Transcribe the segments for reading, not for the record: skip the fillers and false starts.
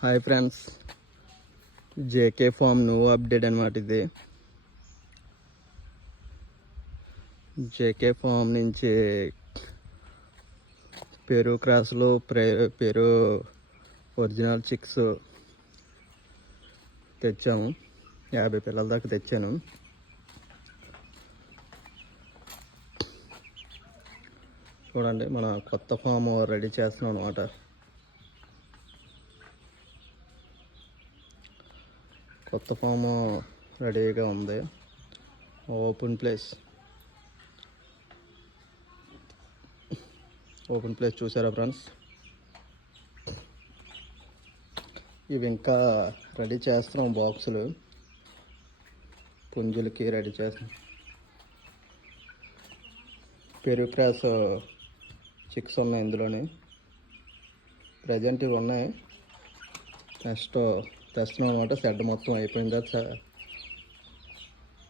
Hi friends, JK farm new update అనమాట. ఇది JK farm నుంచి పెరు క్రాస్లో పెరు ఒరిజినల్ చిక్స్ తెచ్చాము. 50 పిల్లల దాకా తెచ్చాను. చూడండి, మన కొత్త ఫామ్ రెడీ చేస్తున్నాం అనమాట. కొత్త ఫామ్ రెడీగా ఉంది. ఓపెన్ ప్లేస్ చూసారా ఫ్రెండ్స్? ఇవి ఇంకా రెడీ చేస్తున్నాం. బాక్సులు పుంజులకి రెడీ చేస్తున్నాం. పెరుగు క్రాస్ చిక్స్ ఉన్నాయి ఇందులోని. ప్రజెంట్ ఇవి ఉన్నాయి. నెక్స్ట్ తెస్తున్నాం అనమాట. షెడ్ మొత్తం అయిపోయిన తర్వాత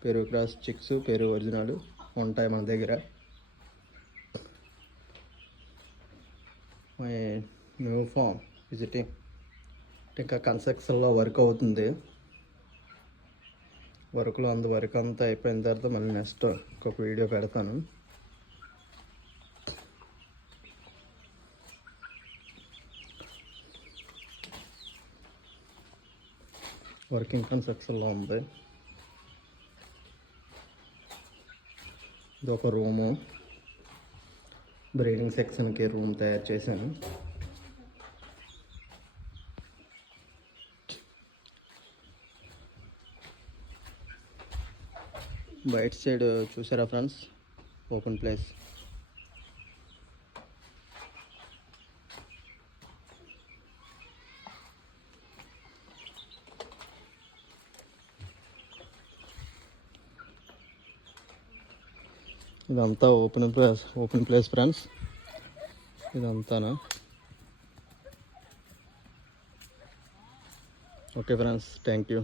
పెరుగు క్రాస్ చిక్స్, పెరుగు ఒరిజినల్ ఉంటాయి మన దగ్గర. మై న్యూ ఫామ్ విజిటింగ్ ఇంకా కన్స్ట్రక్షన్లో వర్క్ అవుతుంది. వర్క్లో వర్క్ అంతా అయిపోయిన తర్వాత మళ్ళీ నెక్స్ట్ ఇంకొక వీడియో పెడతాను. వర్కింగ్ కన్స్ట్రక్షన్లో ఉంది. ఇది ఒక రూము. బ్రీడింగ్ సెక్షన్కి రూమ్ తయారు చేశాను. బయట సైడ్ చూసారా ఫ్రెండ్స్? Open place. ఇదంతా ఓపెన్ ప్లేస్ ఫ్రెండ్స్. ఇదంతానా? Okay friends, thank you.